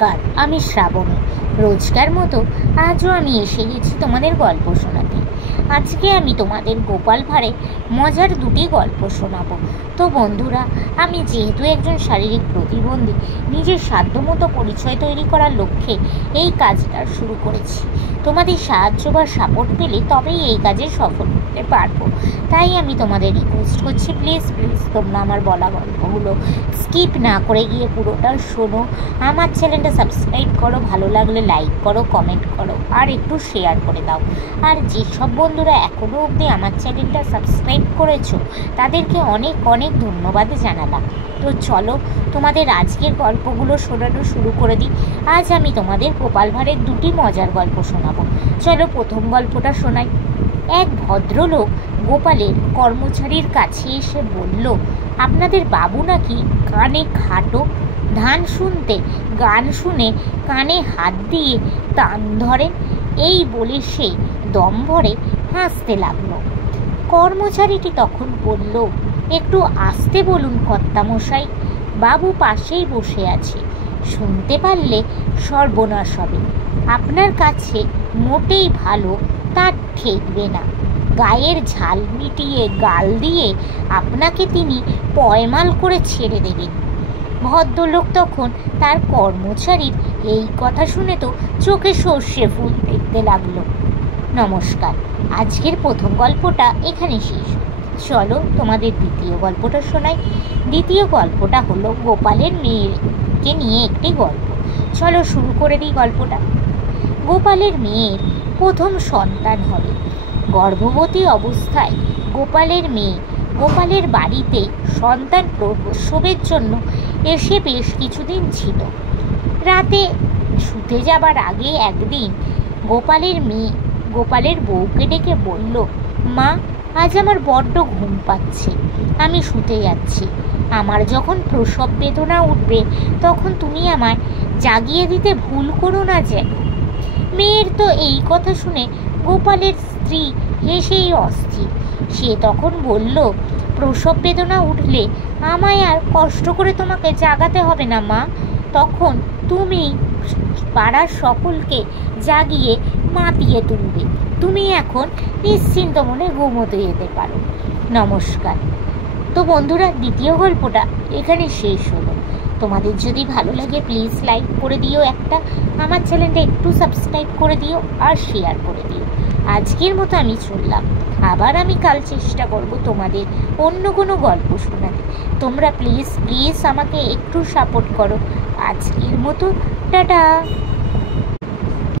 নমস্কার, আমি শ্রাবণী। রোজকার মতো আজও আমি এসে গেছি তোমাদের গল্প শোনাতে। আজকে আমি তোমাদের গোপাল ভাঁড়ে মজার দুটি গল্প শোনাবো। তো বন্ধুরা, আমি যেহেতু একজন শারীরিক প্রতিবন্ধী, নিজের সাধ্যমতো পরিচয় তৈরি করার লক্ষ্যে এই কাজটা শুরু করেছি। তোমাদের সাহায্য বা সাপোর্ট পেলে তবেই এই কাজে সফল হতে পারবো। তাই আমি তোমাদের রিকোয়েস্ট করছি, প্লিজ তোমরা আমার বলা গল্পগুলো স্কিপ না করে গিয়ে পুরোটা শোনো। আমার চ্যানেলটা সাবস্ক্রাইব করো, ভালো লাগলে লাইক করো, কমেন্ট করো, আর একটু শেয়ার করে দাও। আর যেসব বন্ধুরা এখনও অবধি আমার চ্যানেলটা সাবস্ক্রাইব করেছো তাদেরকে অনেক অনেক ধন্যবাদ জানালাম। তো চলো তোমাদের আজকের গল্পগুলো শোনানো শুরু করে দিই। আজ আমি তোমাদের গোপাল ভাঁড়ের দুটি মজার গল্প শোনাবো। চলো প্রথম গল্পটা শোনাই। এক ভদ্রলোক গোপালের কর্মচারীর কাছে এসে বলল, আপনাদের বাবু নাকি কানে খাটো, ধান শুনতে গান শুনে কানে হাত দিয়ে টান ধরেন। এই বলে সে দম ভরে হাসতে লাগলো। কর্মচারীটি তখন বলল, একটু আসতে বলুন কর্তামশাই, বাবু পাশেই বসে আছে, শুনতে পারলে সর্বনাশ হবে। আপনার কাছে মোটেই ভালো তার ঠেকবে না। গায়ের ঝাল মিটিয়ে গাল দিয়ে আপনাকে তিনি পয়মাল করে ছেড়ে দেবেন। ভদ্রলোক তখন তার কর্মচারীর এই কথা শুনে তো চোখে সর্ষে ফুল দেখতে লাগলো। নমস্কার, আজকের প্রথম গল্পটা এখানে শেষ। চলো তোমাদের দ্বিতীয় গল্পটা শোনাই। দ্বিতীয় গল্পটা হলো গোপালের মেয়েকে নিয়ে একটি গল্প। চলো শুরু করে দিই গল্পটা। গোপালের মেয়ের প্রথম সন্তান হবে। গর্ভবতী অবস্থায় গোপালের মেয়ে গোপালের বাড়িতে সন্তান প্রসবের জন্য এসে বেশ কিছুদিন ছিল। রাতে শুতে যাবার আগে একদিন গোপালের মেয়ে গোপালের বউকে ডেকে বলল, মা, আজ আমার বড্ড ঘুম পাচ্ছে, আমি শুতে যাচ্ছি। আমার যখন প্রসব বেদনা উঠবে তখন তুমি আমায় জাগিয়ে দিতে ভুল করো না যেন। মেয়ের তো এই কথা শুনে গোপালের স্ত্রী হেসেই অস্থির। সে তখন বলল, প্রসব বেদনা উঠলে আমায় আর কষ্ট করে তোমাকে জাগাতে হবে না মা, তখন তুমি পাড়ার সকলকে জাগিয়ে মাতিয়ে তুলবে। তুমি এখন নিশ্চিন্ত মনে ঘুমোতে যেতে পারো। নমস্কার। তো বন্ধুরা, দ্বিতীয় গল্পটা এখানে শেষ হলো। তোমাদের যদি ভালো লাগে প্লিজ লাইক করে দিও একটা, আমার চ্যানেলটা একটু সাবস্ক্রাইব করে দিও আর শেয়ার করে দিও। আজকের মতো আমি চললাম, আবার আমি কাল চেষ্টা করব তোমাদের অন্য কোনো গল্প শোনাতে। তোমরা প্লিজ আমাকে একটু সাপোর্ট করো। আজকের মতো টাটা।